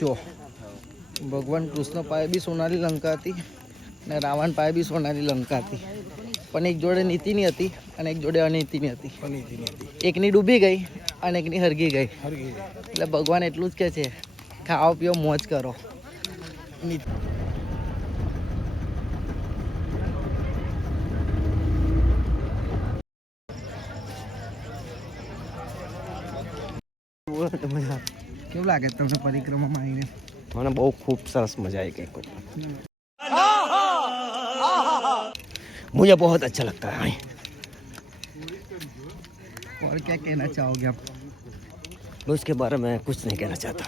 જો ભગવાન કૃષ્ણ પાસે બી સોનારી લંકા હતી અને રાવણ પાસે બી સોનારી લંકા હતી, પણ એક જોડે નીતિની હતી અને એક જોડે અનીતિની હતી. એકની ડૂબી ગઈ અને એકની હરગી ગઈ. એટલે ભગવાન એટલું જ કહે છે, ખાઓ પીઓ મોજ કરો. કેવું લાગે તમને પરિક્રમામાં આવીને? મને બહુ ખૂબ સરસ મજા આવી ગઈ. मुझे बहुत अच्छा लगता है. और क्या कहना चाहोगे आप? मैं उसके बारे में कुछ नहीं कहना चाहता.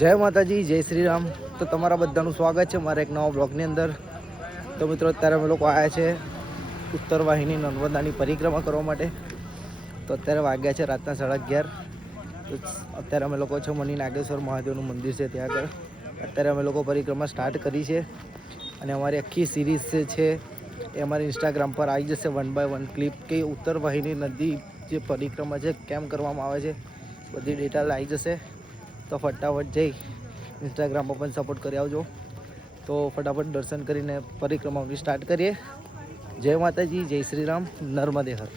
જય માતાજી, જય શ્રી રામ. તો તમારા બધાનું સ્વાગત છે મારા એક નવા બ્લોગની અંદર. તો મિત્રો, અત્યારે અમે લોકો આવ્યા છે ઉત્તર વાહિની નર્મદાની પરિક્રમા કરવા માટે. તો અત્યારે વાગ્યા છે રાતના 11:30. તો અત્યારે અમે લોકો છે મની નાગેશ્વર મહાદેવનું મંદિર છે ત્યાં આગળ. અત્યારે અમે લોકો પરિક્રમા સ્ટાર્ટ કરી છે અને અમારી આખી સિરીઝ છે એ અમારી ઇન્સ્ટાગ્રામ પર આવી જશે 1 by 1 ક્લિપ, કે ઉત્તર વાહિની નદી જે પરિક્રમા છે કેમ કરવામાં આવે છે બધી ડિટેલ આવી જશે. તો ફટાફટ જઈ ઇન્સ્ટાગ્રામ પર પણ સપોર્ટ કરી આવજો. તો ફટાફટ દર્શન કરીને પરિક્રમાની સ્ટાર્ટ કરીએ. જય માતાજી, જય શ્રી રામ, નર્મદે હર.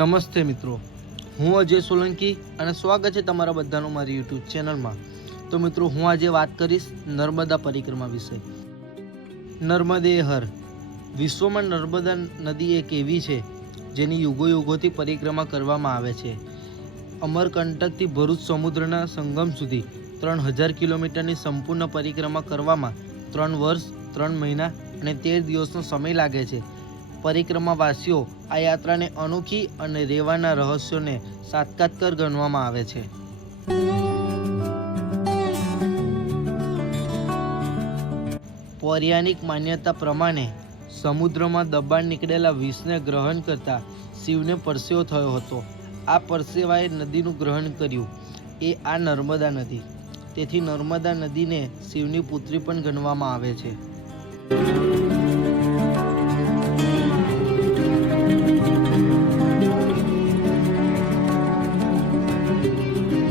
નમસ્તે મિત્રો, હું અજય સોલંકી અને સ્વાગત છે તમારા બધાનું મારી યુટ્યુબ ચેનલમાં. તો મિત્રો, હું આજે વાત કરીશ નર્મદા પરિક્રમા વિશે. નર્મદે હર. વિશ્વમાં નર્મદા નદી એક એવી છે જેની યુગોથી પરિક્રમા કરવામાં આવે છે. અમરકંટકથી ભરૂચ સમુદ્રના સંગમ સુધી 3000 કિલોમીટરની સંપૂર્ણ પરિક્રમા કરવામાં 3 વર્ષ 3 મહિના અને 13 દિવસનો સમય લાગે છે. પરિક્રમાવાસીઓ આ યાત્રાને અનોખી અને રહેવાના રહસ્યોને સાક્ષાત્કાર ગણવામાં આવે છે. પૌરાણિક માન્યતા પ્રમાણે સમુદ્રમાં દબાણ નીકળેલા વિષને ગ્રહણ કરતા શિવને પરસેવો થયો હતો. આ પરસેવાએ નદીનું ગ્રહણ કર્યું એ આ નર્મદા નદી. તેથી નર્મદા નદીને શિવની પુત્રી પણ ગણવામાં આવે છે.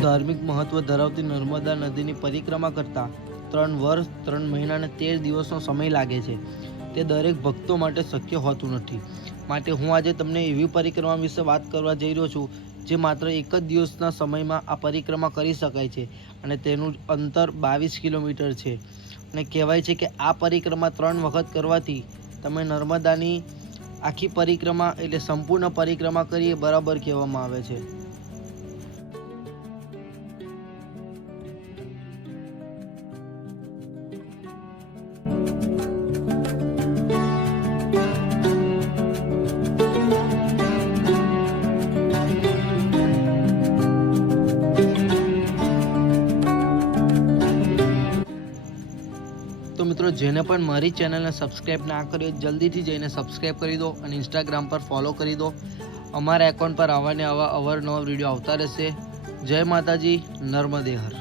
ધાર્મિક મહત્વ ધરાવતી નર્મદા નદીની પરિક્રમા કરતા 3 વર્ષ 3 મહિના અને 13 દિવસનો સમય લાગે છે. તે દરેક ભક્તો માટે શક્ય હોતું નથી. માટે હું આજે તમને એવી પરિક્રમા વિશે વાત કરવા જઈ રહ્યો છું જે માત્ર એક જ દિવસના સમયમાં આ પરિક્રમા કરી શકાય છે અને તેનું અંતર 22 કિલોમીટર છે. અને કહેવાય છે કે આ પરિક્રમા 3 વખત કરવાથી તમે નર્મદાની આખી પરિક્રમા એટલે સંપૂર્ણ પરિક્રમા કરીએ બરાબર કહેવામાં આવે છે. મિત્રો જેને પણ મારી ચેનલને સબસ્ક્રાઈબ ના કરી હોય જલ્દીથી જઈને સબસ્ક્રાઈબ કરી દો અને ઇન્સ્ટાગ્રામ પર ફોલો કરી દો. અમારા એકાઉન્ટ પર આવા ને આવા અવારનવાર વિડીયો આવતા રહેશે. જય માતાજી, નર્મદે હર.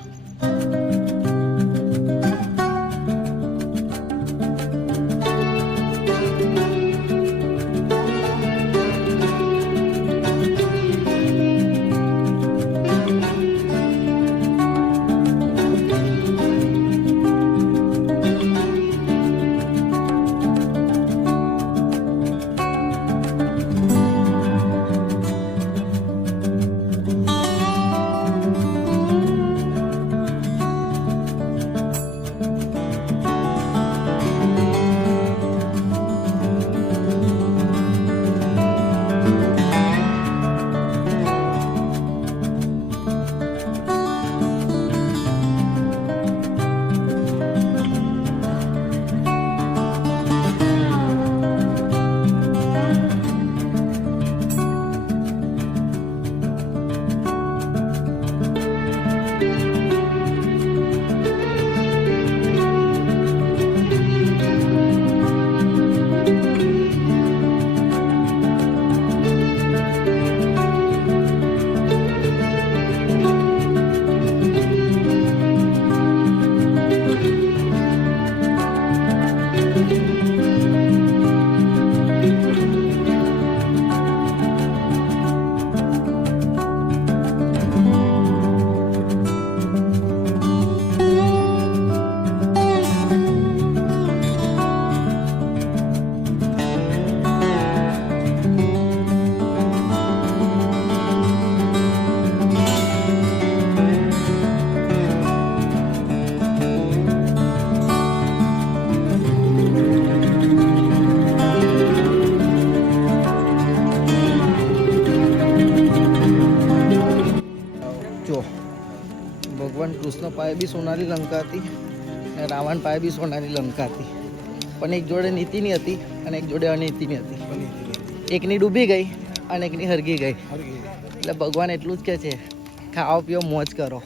જો ભગવાન કૃષ્ણ પાસે બી સોનાની લંકા હતી અને રાવણ પાસે બી સોનાની લંકા હતી, પણ એક જોડે નીતિની હતી અને એક જોડે અનીતિની હતી. એકની ડૂબી ગઈ અને એકની હરગી ગઈ. એટલે ભગવાન એટલું જ કહે છે, ખાઓ પીઓ મોજ કરો.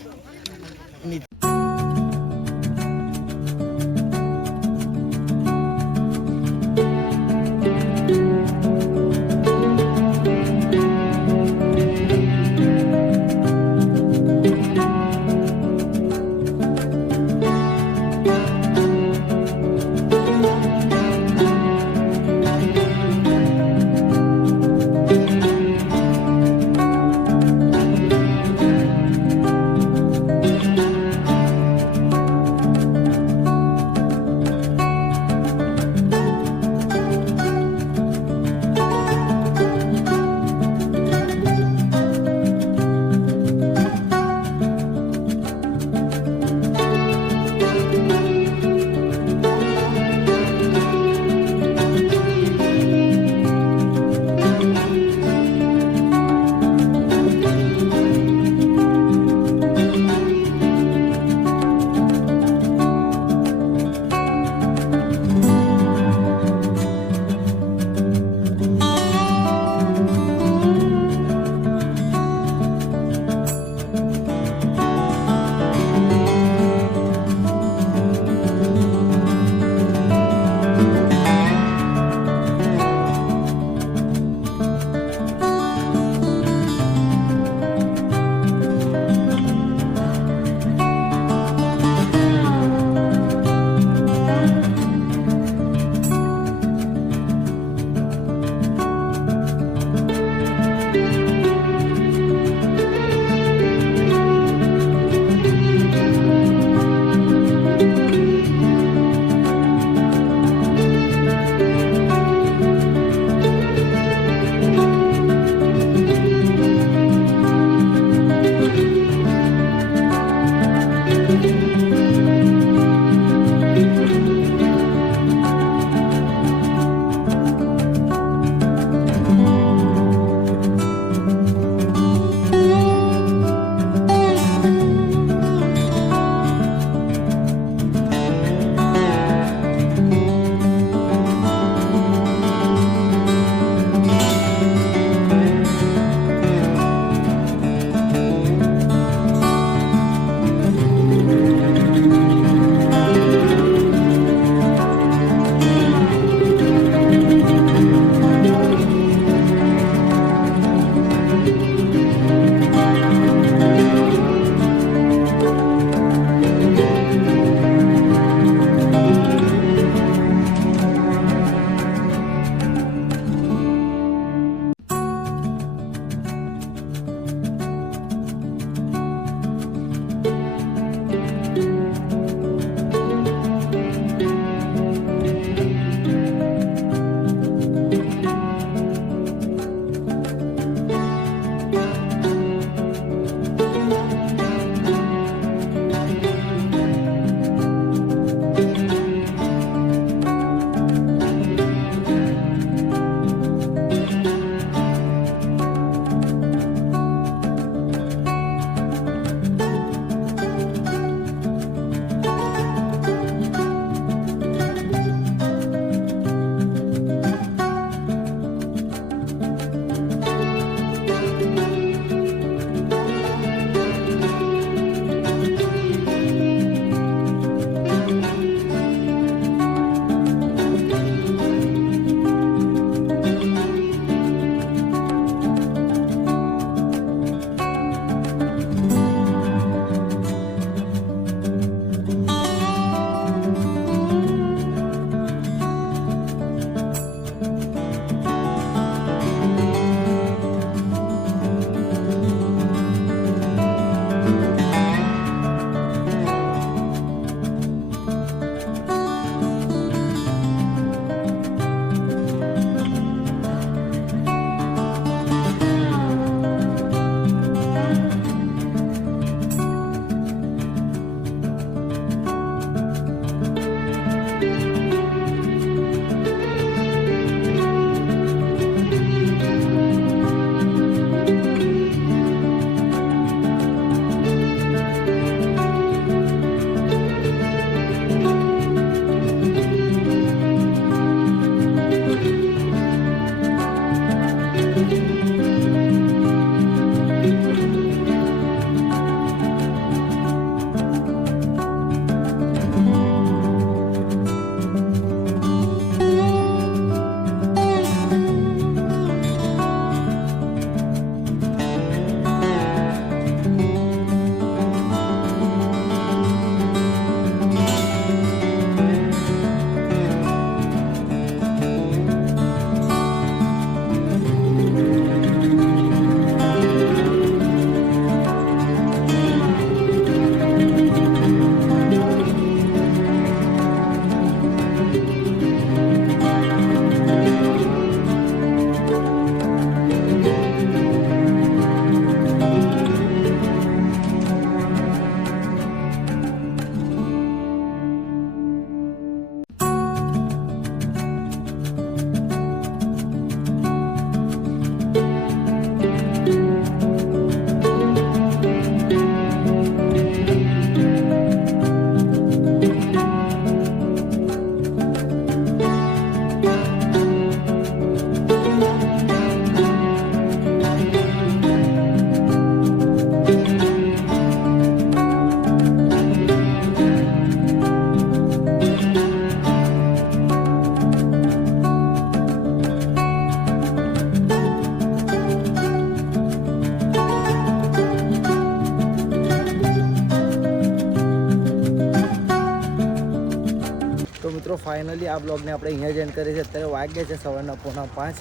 મિત્રો ફાઇનલી આ બ્લોગને આપણે અહીંયા જ એન્ડ કરીએ છીએ. અત્યારે વાગ્યા છે સવારના 4:45.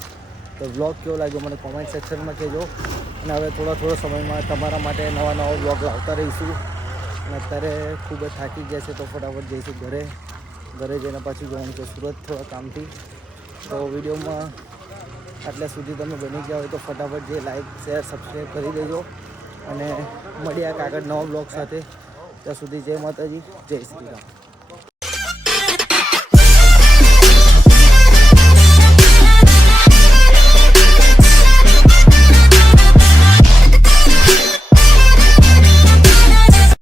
તો બ્લોગ કેવો લાગ્યો મને કોમેન્ટ સેક્શનમાં કહેજો. અને હવે થોડો સમયમાં તમારા માટે નવા બ્લોગ લાવતા રહીશું. અને અત્યારે ખૂબ જ થાકી ગયા છે તો ફટાફટ જઈશું ઘરે જઈને પાછું જવાનું છે સુરત થોડા કામથી. તો વિડીયોમાં આટલા સુધી તમે બની ગયા હોય તો ફટાફટ જે લાઈક શેર સબસ્ક્રાઈબ કરી દેજો. અને મળ્યા આગળ નવા બ્લોગ સાથે. ત્યાં સુધી જય માતાજી, જય શ્રી રામ.